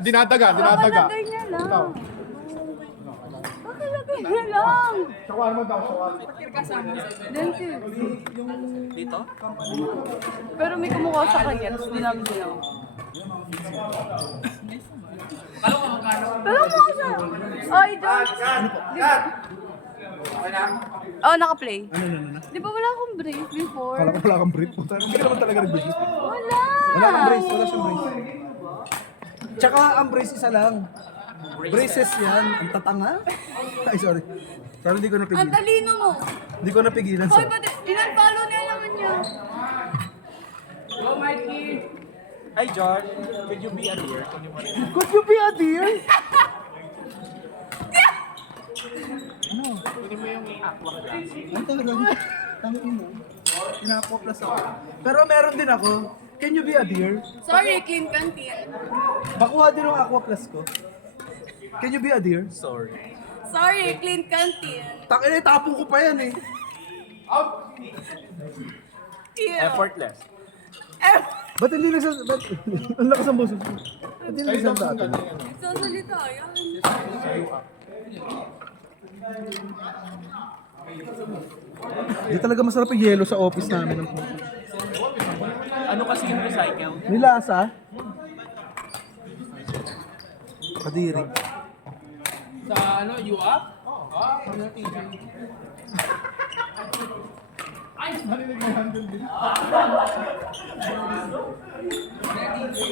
Dinadaga. Kakalagay niya lang. Kakalagay niya lang. Shawarma daw, shawarma. Dente. Dito? Pero may kumukha sa kanya, tapos dinami niya. Pero mo siya. Ay, Josh. Oh, naka-play. Ano? Di ba wala akong brief before? Kala ko wala kang brief. Hindi ka naman talaga nag-brief. Wala. Wala kang brace, wala siyang brace. Tsaka ang brace isa lang. Braces yan. Ang tatanga. Ay, sorry. Pero hindi ko Ang napigilan. talino mo. Hindi ko napigilan. Hoy, pati, inan-follow niya naman niya. Hi, John. Could you be a dear? Could you be a dear? Pwede mo yung aqua glass. Ang talaga. Tangin mo. Ina-aquaplas ako. Pero meron din ako. Can you be a dear? Sorry, clean canteen. Bakuha din ang aquaplas ko. Can you be a dear? Sorry. Sorry, clean canteen. Takin tapong ko pa yan eh. Yeah. Effortless. Ba't hindi ba't ang lakas ang boses mo? Ba't hindi nagsasalita atin? Nagsasalita yan. Hindi talaga masarap yung yelo sa office namin. Ano kasi yung recycle? May lasa. Kadiri. Sa ano, you up? Ano, TJ?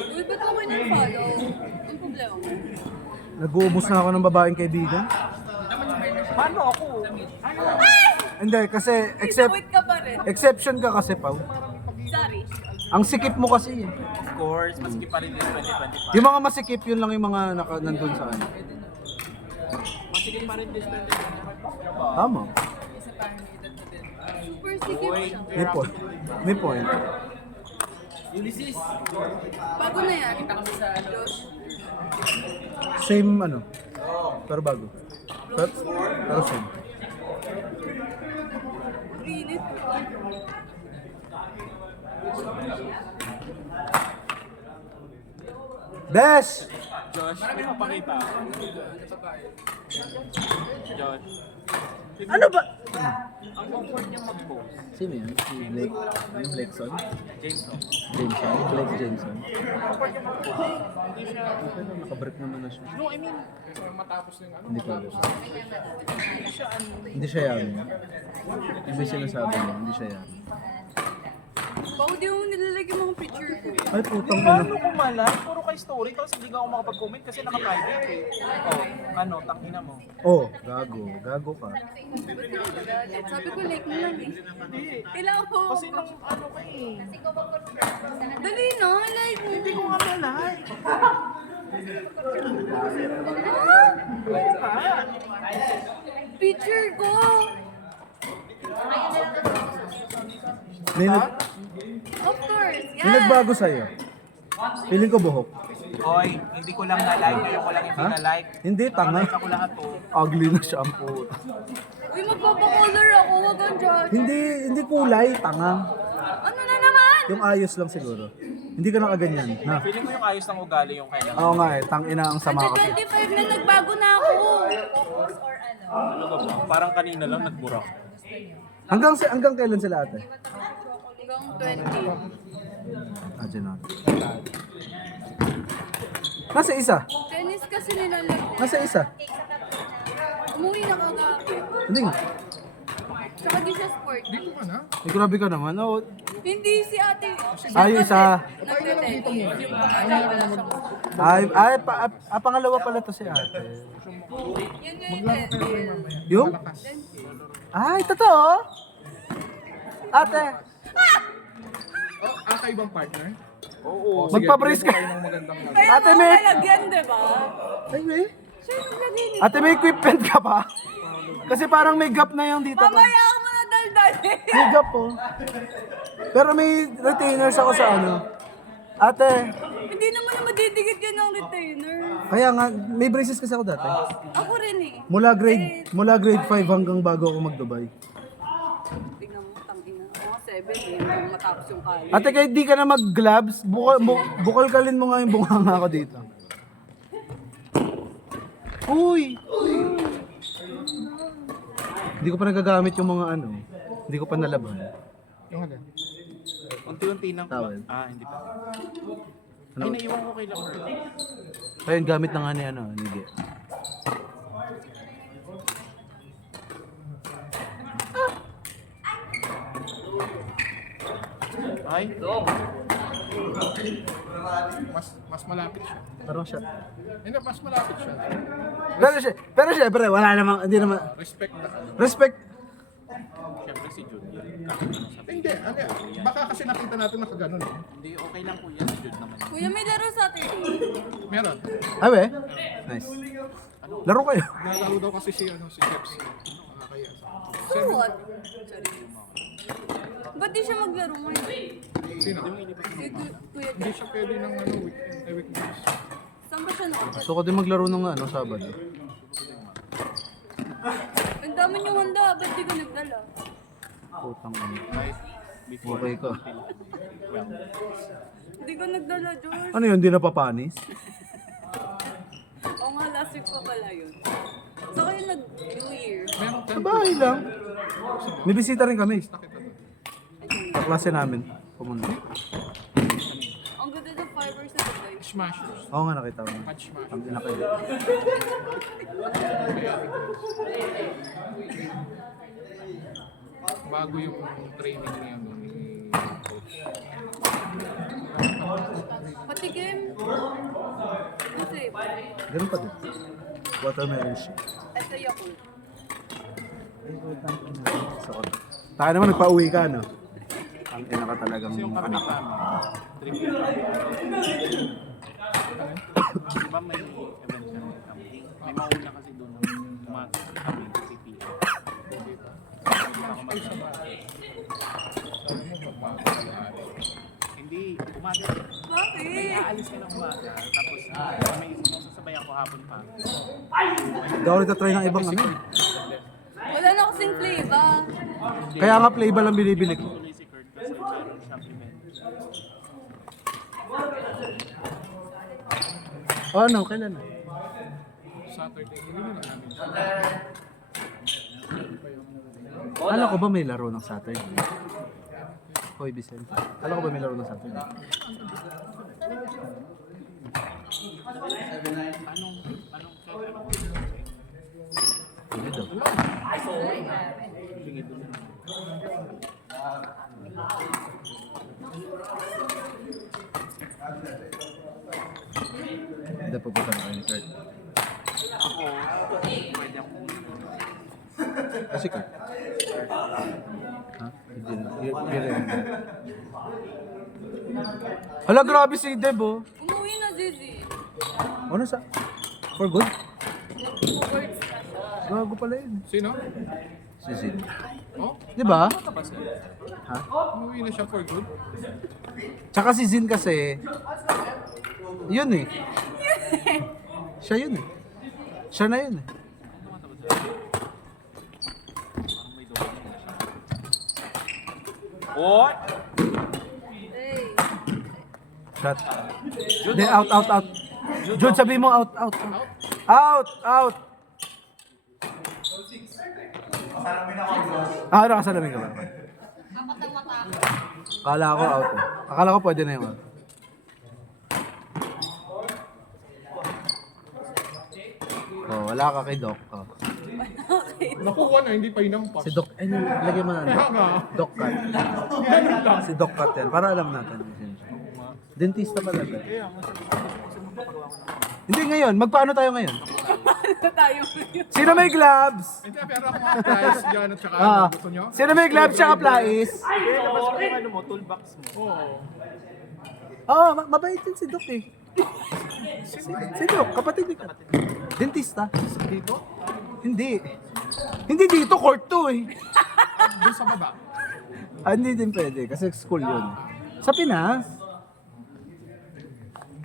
Uy, ba't ako nang-follow? Ang problema mo? Nag-uubos na ako ng babaeng kaibigan. Paano ako? Hindi, kasi Wait ka pa rin. exception ka kasi, Pao. Sorry. Ang sikip mo kasi. Of course, maski pa rin din 2025. Yung mga masikip, yun lang yung mga nandun sa ano. Maski pa rin din 2025. Tama. Super sikip siya. May point. May point. Ulysses. Bago na yan. Josh. Same ano. Pero bago. Pero same. Init. Des! Josh, may papakita. Josh. Ano ba? Ang comfort niya mag-post. Sino yan? Si Blake? Ano Blakeson? Jameson. Jameson? Blake Jameson? Comfort niya mag-post. Hindi siya... Pero nakabreak naman na siya. No, I mean, matapos ng ano. Hindi ko alam. Hindi siya ano. Hindi siya yan. Yung may sinasabi niya, hindi siya yan. Bako di mo nilalagay mga picture ko. Ay, putang Paano ina. kumalat? Puro kay story, tapos hindi ka ako makapag-comment kasi naka-private eh. Oh, ano, tangina mo. Oh, gago. Gago ka. Ba't ka nagagalit? Sabi ko like mo lang eh. Kailangan ko. Kasi nang ano ka eh. Dali na, like mo. Hindi ko nga malike. Picture ko. Of course, May yeah. nagbago sa'yo. Feeling ko buhok. Oy, hindi ko lang na-like, hindi ko lang hindi Ha? na-like. Hindi, tanga. Na-like ako lahat to. Ugly na siya ang puta. Uy, magpapakolor ako. Wag kang judge. Hindi kulay, tanga. Ano na naman? Yung ayos lang siguro. Hindi ka nakaganyan. Na. Feeling ko yung ayos ng ugali yung kailangan. Oo nga eh, tangina ang sama kasi. 25 na nagbago na ako. Ano ka ba? Parang kanina lang nagburak. Hanggang kailan sila ate? Hanggang 20. Ah, dyan natin. Nasa isa? Tennis kasi nilalagay. Nasa isa? Umuwi na kagabi. Hindi. Tsaka di siya sport. Ay, grabe ka naman. Oh, Hindi si ate. Ay, isa. Nagte-tennis. Yung pangalan wala siyang. Pangalawa pala to si ate. Yun yung tennis. Yung? Ay, totoo? Ate, Ibang partner? Oo. magpa-brace ka. Ng magandang Kaya Ate, mga may- nalagyan, diba? Ay, may. Siya yung naglagay nito. Ate, may equipment ka pa? Kasi parang may gap na yung dito. Mamaya ako muna daldal. May gap po. Pero may retainers ako sa ano. Ate, Hindi naman na madidikit yan ng retainer. kaya nga, may braces kasi ako dati. Ako rin eh. Mula grade 5 hanggang bago ako mag-Dubai. Tingnan mo, tangina. Mga 7 eh, hanggang matapos yung college. Ate, kahit di ka na mag-gloves, bukal-kalin mo nga yung bunganga ko dito. Uy! Hindi ko pa nagagamit yung mga ano. Hindi ko pa nalaban. Yung ano? Unti-unti nang... Towel. Hindi pa. Ano? Ay, naiwan ko kay Lamar. Ayun, gamit na nga ni ano, Nige. Ay? Mas malapit siya. Parang siya. Hindi, mas malapit siya. Pero syempre, wala namang, hindi naman. Respect na. Respect. Siyempre si Jude. Hindi, baka kasi nakita natin nakaganon eh. Hindi, okay lang kuya. Si Jude naman. Kuya, may laro Saturday. Meron. Ay, we? Nice. Laro kayo. Nalaro daw kasi si Jeps. Kaya. For what? Sorry. Ba't di siya maglaro ngayon? Sino? Si Kuya Hindi Jeff. siya pwede ng weekdays. Saan ba siya nakapit? Gusto ko din maglaro ng ano, Sabado. Ang dami niyong handa, ba't di ko nagdala? Putang ano. Before. Okay ko. Hindi ko nagdala, George. Ano yun, di napapanis? Oo nga, last week pa pala yun. So kayo nag-New Year. Meron Sa bahay lang. May bisita rin kami. Sa klase namin. Pumunta. Ang ganda ng fibers na guys. Smashers. Oo nga, nakita ko. Punch smash. Ang ina kayo. Bago yung training niya ni coach. Patikim. Kasi, Ganun pa din. Watermelon siya. ito Yakult. Taka naman, nagpa-uwi ka, no? Ang ina ka talagang anak. Di ba may event siya ng camping? May mauna kasi doon ng umaga kami sa CPA. Hindi pa. Hindi ako Hindi, umaga. Bakit? Aalis ka ng umaga. Tapos may sasabayan ko hapon pa. Hindi ako nagtatry ng ibang ano. Wala na kasing flavor. Kaya nga flavor lang binibili ko. Tuloy si Kurt kasi meron supplement. Oh, ano? Kailan na? Saturday. Hindi na namin. Alam ko ba may laro ng Saturday? Hoy, Vicente. Alam ko ba may laro ng Saturday? Anong Hindi daw. Hindi pupunta na kayo ni Kurt. Ako, pwede akong Kasi Kurt. Ha? Hindi na. Hindi rin. Hala, grabe si Deb, oh. Umuwi na, Zizi. Ano sa? For good? Nag-words na siya. Gago pala yun. Sino? Si Zid. Oh? Di ba? Ha? Umuwi na siya for good? Tsaka si Zin kasi, yun eh. Siya yun eh. Siya na yun eh. What? Hey. Shot. Hindi, out, out, out. Jude, sabi mo out, out. Out, out. Ah, nakasalamin ka ba? Akala ko out eh. Akala ko pwede na yung out. Oh, wala ka kay Doc. Oh. Nakuha na, hindi pa inampas. Si Doc, eh, lagyan mo na. Doc Cat. Ganun lang. Si Doc Cat yan, para alam natin. Dentista pala. Hindi ngayon, magpaano tayo ngayon? Ano tayo ngayon? Sino may gloves? Hindi, pero ako mga price dyan at saka Ah, gusto nyo? sino may gloves tsaka plais? Labas mo yung ano mo, toolbox mo. Oo. Oo, mabait yun si Doc eh. Si Doc, kapatid ni Kat. Dentista. Dito? Hindi. Hindi dito, court to eh. Doon sa baba. Ah, hindi din pwede, kasi school yun. Sa Pinas.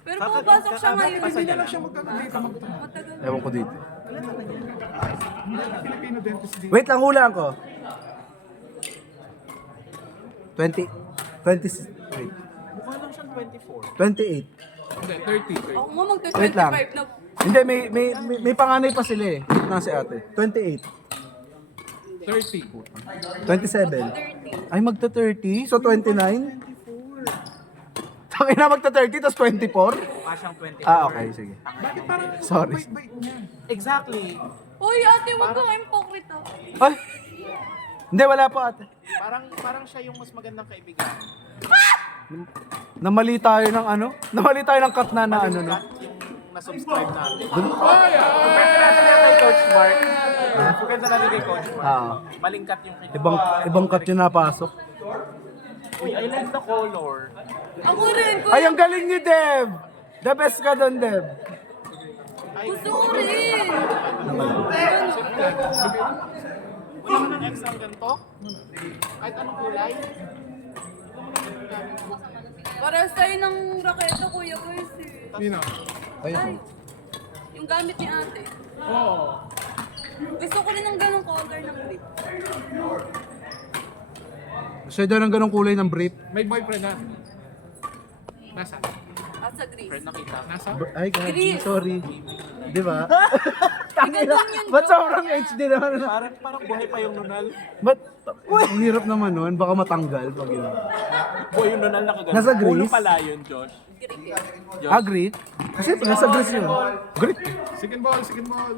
Pero pumapasok siya ngayon. Hindi na lang siya magkakaroon dito magtanong. Matagal. Ewan ko dito. Filipino dentist dito. Wait lang, hulaan ko. 20, wait, Mukha lang siyang 24. 28. Hindi, 30. Ako nga Wait lang. magta-25 na. Hindi, may panganay pa sila eh. Na si ate. 28. 30. 27. Ay, magta-30? So, 29? Tangin na magta-30, tapos 24? Mukha siyang 24. Ah, okay, sige. Bakit parang Sorry. bait niya? Exactly. Uy, ate, wag kang impokrita. Ay! Hindi, wala pa ate. Parang siya yung mas magandang kaibigan. Namali tayo ng ano? Namali tayo ng cut na ano, no? Yung na-subscribe natin. Pwede natin yan kay Coach Mark. Pwede natin kay Coach Mark. Ah, Malingkat yung kay ibang cut yung napasok. Uy, I like the color. Ako rin, Ay, ang galing ni Dev! The best ka doon, Dev. gusto ko rin. Wala ka ng extra ganito? Kahit anong kulay? Para sa'yo ng raketa, Kuya Percy. Sino? Ay, yung gamit ni ate. Gusto ko rin ng ganong color ng grip. Siya daw ng ganong kulay ng brief. May boyfriend na. Nasa? At sa gris. Friend nakita. Nasa? Ay, God, Gris. sorry. Di ba? Ganun yun, Ba't sobrang HD naman? Parang buhay pa yung nunal. Ba't? Ang hirap naman nun. Baka matanggal pag yun. Buhay yung nunal nakagano. Nasa gris? Ulo pala yun, Josh. Ah, grit? Kasi nasa gris yun. Grit. Second ball, second ball.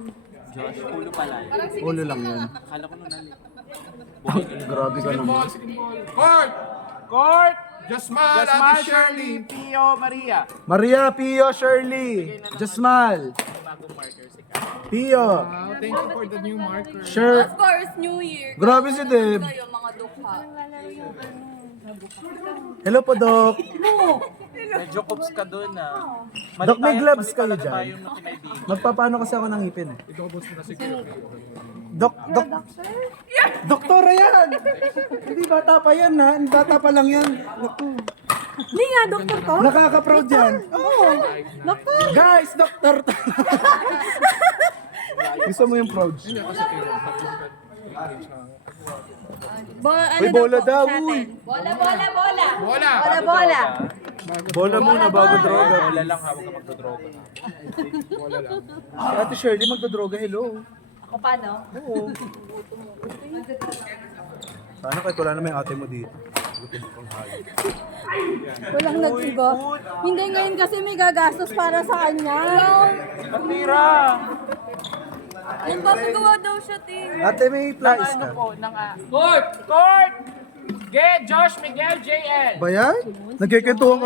Josh, ulo pala yun. Ulo lang yun. Akala ko nunal eh. Grabe ka Second naman. ball, second ball. Court! Court! Jasmal, Jasmal, Ate Shirley. Pio, Maria. Maria, Pio, Shirley, Jasmal, Bagong marker si Kat. Pio, Wow, thank you for the new marker. Sure. Of course, New Year. Grabe si Deb. Kayo, mga dukha. Hello po, Doc. Medyo kups ka dun ah. Doc, may gloves kayo dyan. dyan? Tayong nakinaibig. Magpapaano kasi ako ng ngipin eh. Ito mo na security. Doc, doktora yan! Hindi bata pa yan ha, bata pa lang yan. Naku. Hindi nga, doktor ko. Nakaka-proud yan. Doktor. Guys, doktor! Gusto mo yung proud? Hindi kasi kayo. Uy, bola daw, uy. Bola, bola, bola. Bola! Bola, bola. Bola muna bago droga. Wala lang ha, huwag ka magdodroga. Bola lang. Si Ate Shirley magdodroga, hello. Ako pa, no? Oo. Sana kahit wala naman yung ate mo dito. Walang nag-iba. Hindi ngayon kasi may gagastos para sa kanya. Patira! Magpapagawa daw siya, Ting. Ate, may plais ka. Court! Court! Get Josh Miguel JL! Ba yan? Nagkikintuhan kami.